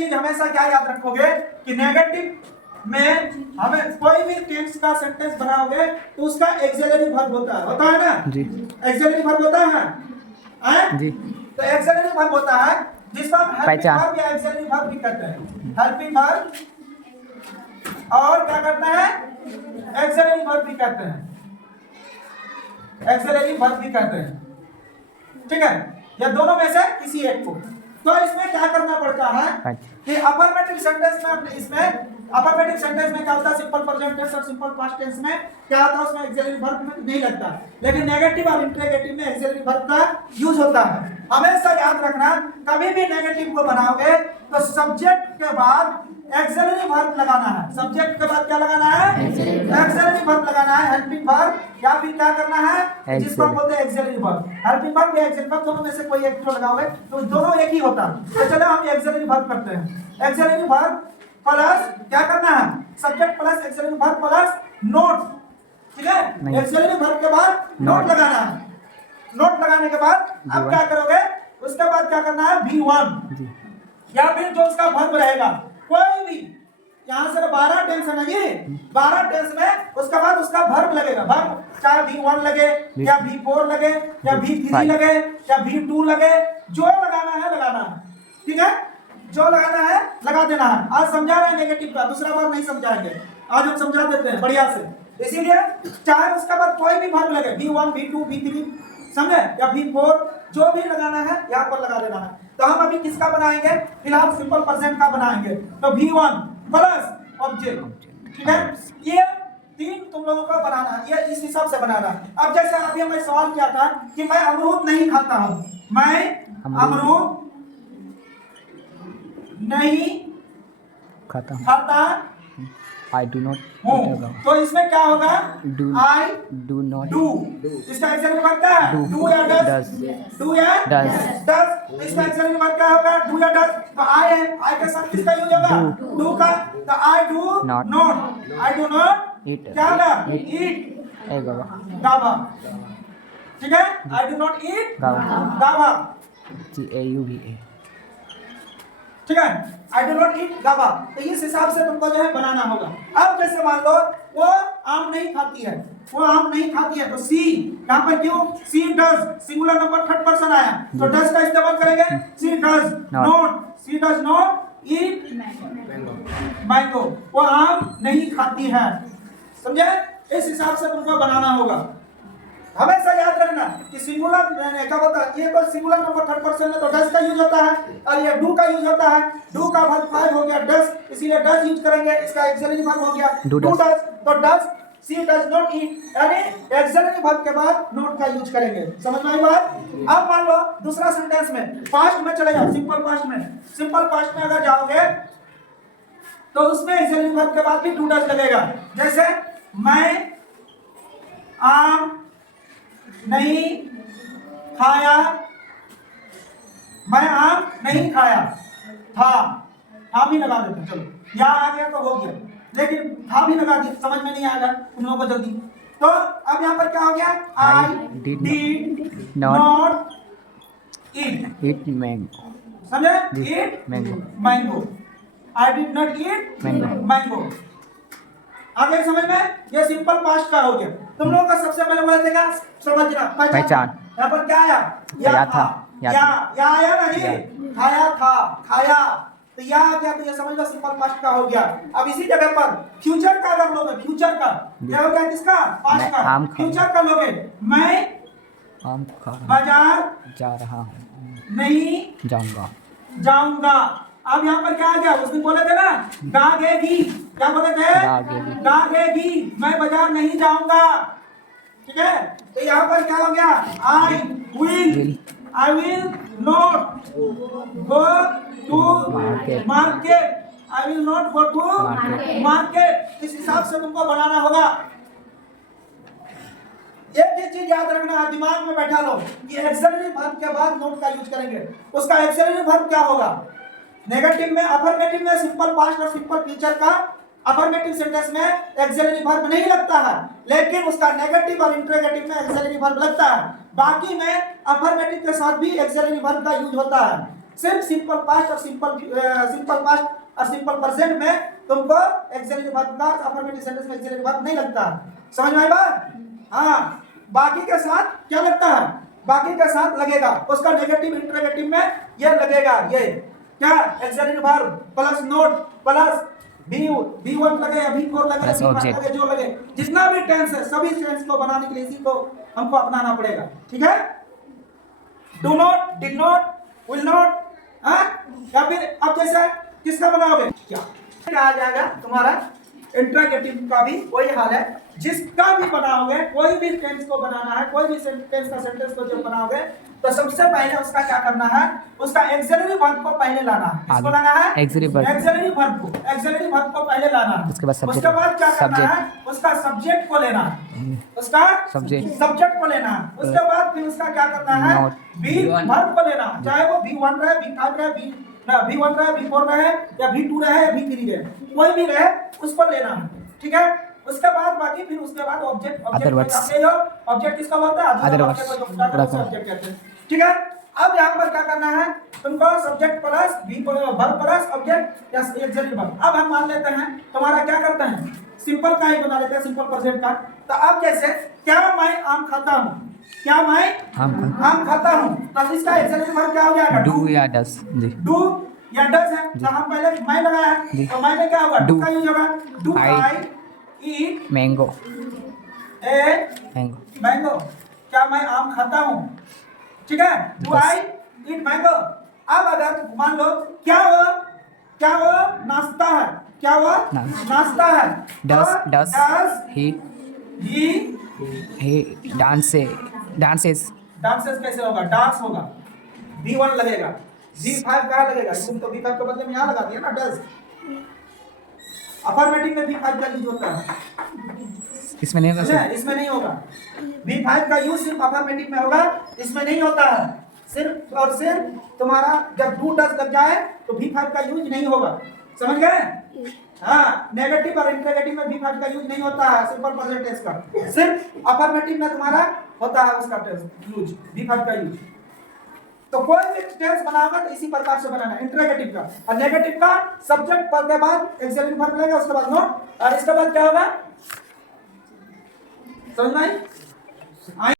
चीज हमेशा क्या याद रखोगे कि नेगेटिव में हमें कोई भी टेंस का सेंटेंस बनाओगे तो उसका एक्सिलरी वर्ब होता है ना जी एक्सिलरी वर्ब होता है जी तो एक्सिलरी वर्ब होता है जिसको हम हेल्पिंग पहचान। वर्ब या एक्सिलरी वर्ब भी कहते हैं हेल्पिंग वर्ब और क्या करते हैं एक्सिलरी वर्ब भी कहते हैं एक्सिलरी वर्ब भी कहते हैं ठीक है या दोनों में से किसी एक को तो इसमें क्या करना पड़ता है कि अफर्मेटिव सेंटेंस में इसमें अफर्मेटिव सेंटेंस में क्या होता है सिंपल प्रेजेंट टेंस और सिंपल पास्ट टेंस में क्या होता है उसमें एक्सिलरी वर्ब में नहीं लगता लेकिन नेगेटिव और इंट्रोगेटिव में एक्सिलरी वर्ब का यूज होता है हमेशा याद रखना कभी भी नेगेटिव को बनाओगे तो सब्जेक्ट के बाद एक्सिलरी वर्ब लगाना है सब्जेक्ट के बाद क्या लगाना है एक्सिलरी वर्ब लगाना है हेल्पिंग वर्ब या फिर क्या करना है जिसको हम बोलते हैं एक्सिलरी वर्ब हेल्पिंग वर्ब या एक्सिलरी वर्ब दोनों में से कोई एक तो लगाओगे तो दोनों एक ही होता है तो चलो हम एक्सिलरी वर्ब करते हैं एक्सिलरी वर्ब प्लस क्या करना है subject plus axillary verb plus note ठीक है एक्सिलरी वर्ब के बाद नोट लगाना है नोट लगाने के बाद अब क्या करोगे उसके बाद क्या करना है V1 या फिर जो उसका वर्ब रहेगा कोई भी यहाँ से 12 टेंस है ना ये 12 टेंस में उसके बाद उसका वर्ब लगेगा वर्ब चाहे V1 लगे या V4 लगे या V3 लगे या V2 लगे जो लगाना है ठीक है जो लगाना है लगा देना है आज समझा रहे हैं नेगेटिव का दूसरा बार नहीं समझाएंगे आज हम समझा देते हैं बढ़िया से इसीलिए चाहे उसके बाद कोई भी वर्ब लगे V1 V2 V3 समझे या V4 जो भी लगाना है यहाँ पर लगा देना है तो हम अभी किसका बनाएंगे फिलहाल सिंपल प्रेजेंट का बनाएंगे तो V1 प्लस ऑब्जेक्ट ठीक है ये तीन तुम लोगों को बनाना है ये इस हिसाब से बनाना अब जैसे अभी हमें सवाल किया था कि मैं अमरूद नहीं खाता हूँ मैं अमरूद नहीं खाता I do not तो इसमें क्या होगा I do not do इसका एक्सलेशन वर्ब क्या है do या does do या does तो इसका एक्सलेशन वर्ब क्या होगा do या does तो I है I के साथ किसका यूज होगा do का तो I do not eat क्या होगा eat गावा ठीक है I do not eat गावा GAUVA ठीक है आई डू नॉट ईट गावा तो इस हिसाब से तुमको जो है बनाना होगा अब जैसे मान लो वो आम नहीं खाती है तो सी यहाँ पर क्यों she does singular number third person आया तो डज का इस्तेमाल करेंगे she does not eat mango वो आम नहीं खाती है समझे इस हिसाब से तुमको बनाना होगा हमेशा याद रखना कि सिंगुलर क्या होता है ये तो सिंगुलर नंबर थर्ड पर्सन में तो डज का यूज होता है और ये डू का यूज होता है डू का वर्ब फाइव हो गया डज इसीलिए डज यूज करेंगे इसका एक्सिलरी वर्ब हो गया डू डज तो डज सी डज नॉट ईट यानी एक्सिलरी वर्ब के बाद नॉट का यूज करेंगे समझ में आई बात अब मान लो दूसरा सेंटेंस में पास्ट में चले जाओ सिंपल पास्ट में अगर जाओगे तो उसमें एक्सिलरी वर्ब के बाद भी डू डज लगेगा जैसे मैं आम नहीं खाया मैं आम नहीं खाया था भी लगा देते चलो यहाँ आ गया तो हो गया लेकिन था भी लगा दी समझ में नहीं आएगा तुम लोगों को जल्दी तो अब यहाँ पर क्या हो गया I did not eat mango समझे eat mango I did not eat mango आगे समझ में ये सिंपल पास्ट का हो गया तुम लोगों का सबसे पहले बोला देगा समझना पहचान यहाँ पर क्या आया या था या आया नहीं खाया तो या आ गया तो ये समझ लो सिंपल पास्ट का हो गया अब इसी जगह पर फ्यूचर का अगर लोगे फ्यूचर का क्या हो गया किसका पास्ट का फ्यूचर का लोगे मैं आम बाजार जा रहा हूँ नहीं जाऊंगा अब यहाँ पर क्या आ गया उसने बोले थे ना गागेगी क्या बोले थे गागेगी मैं बाजार नहीं जाऊंगा ठीक है तो यहाँ पर क्या हो गया I will not go to market I will not go to market इस हिसाब से तुमको बनाना होगा एक ही चीज याद रखना है दिमाग में बैठा लो कि एक्सिलरी वर्ब के बाद नोट का यूज करेंगे उसका एक्सिलरी वर्ब क्या होगा नेगेटिव में अफर्मेटिव में सिंपल पास्ट और सिंपल फ्यूचर का अफर्मेटिव सेंटेंस में एक्सिलरी वर्ब नहीं लगता है लेकिन उसका नेगेटिव और इंट्रोगेटिव में एक्सिलरी वर्ब लगता है बाकी में अफर्मेटिव के साथ भी एक्सिलरी वर्ब का यूज होता है सिर्फ सिंपल पास्ट और सिंपल पास्ट और सिंपल प्रेजेंट में तुमको एक्सिलरी वर्ब का अफर्मेटिव सेंटेंस में एक्सिलरी वर्ब नहीं लगता। समझ में आई बात? हाँ, बाकी के साथ क्या लगता है? बाकी के साथ लगेगा, उसका नेगेटिव इंटरोगेटिव में ये लगेगा, ये क्या axillary verb plus note plus V1 लगे या V4 लगे या V5 लगे, जो लगे, जितना भी टेंस है सभी टेंस को बनाने के लिए इसी को हमको अपनाना पड़ेगा। ठीक है? Do not, did not, will not, या फिर अब जैसे किसका बनाओगे, क्या आ जाएगा तुम्हारा इंटरोगेटिव का भी वही हाल है। जिसका भी बनाओगे, कोई भी टेंस को बनाना है, कोई भी टेंस का सेंटेंस को जब बनाओगे तो सबसे पहले उसका क्या करना है, उसका एक्सिलरी वर्ब को पहले लाना है। किसको लाना है? एक्सिलरी वर्ब को पहले लाना है। उसके बाद क्या करना है, उसका सब्जेक्ट को लेना है, उसका सब्जेक्ट को लेना है। उसके बाद फिर उसका क्या करना है, वर्ब को लेना है, चाहे वो V1 रहे, V5 रहे, V1 रहे, V4 रहे या V2 रहे या V3 रहे, कोई भी रहे उसको लेना है। ठीक है? उसके बाद बाकी फिर उसके बाद ऑब्जेक्ट किसका बोलता है? अदर वर्ड्स ऑब्जेक्ट कहते हैं। ठीक है? अब यहाँ पर क्या करना है, तुमको subject plus verb plus object या एक्सिलरी वर्ब। अब हम मान लेते हैं तुम्हारा क्या करते हैं, सिंपल का ही बना लेते हैं, सिंपल प्रेजेंट का। तो अब जैसे क्या मैं आम खाता हूँ, क्या मैं आम खाता हूँ, तो इसका एक्सिलरी वर्ब क्या हो जाएगा? डू या डस। डू या डस है, तो हम पहले मैं लगाया है, तो मैं में क्या होगा? डू का यूज होगा। Do I eat mango, mango, क्या मैं आम खाता हूँ। ठीक है? Do I eat mango. अब अगर मान लो क्या वो नाश्ता है, क्या वो नाश्ता है, डस ही डांसेस कैसे होगा? डांस होगा, V1 लगेगा, V5 कहाँ लगेगा? तुम तो V5 के बदले में यहाँ लगा दिया ना, डस। अफर्मेटिव में V5 का यूज होता है, इसमें नहीं होगा। इसमें नहीं होगा। V5 का यूज सिर्फ अफर्मेटिव में होगा, इसमें नहीं होता है। सिर्फ और सिर्फ तुम्हारा जब डू डस लग जाए तो V5 का यूज नहीं होगा। समझ गए? हाँ, नेगेटिव और इंटरोगेटिव में V5 का यूज नहीं होता है, सिंपल प्रेजेंट टेंस का। सिर्फ अफर्मेटिव में तुम्हारा होता है उसका यूज, V5 का यूज। तो कोई भी टेंस बनाओगे तो इसी प्रकार से बनाना है, इंटरोगेटिव का और नेगेटिव का सब्जेक्ट पर के बाद एक्सिलरी वर्ब लगेगा, उसके बाद नोट, और इसके बाद क्या होगा? समझ में आई?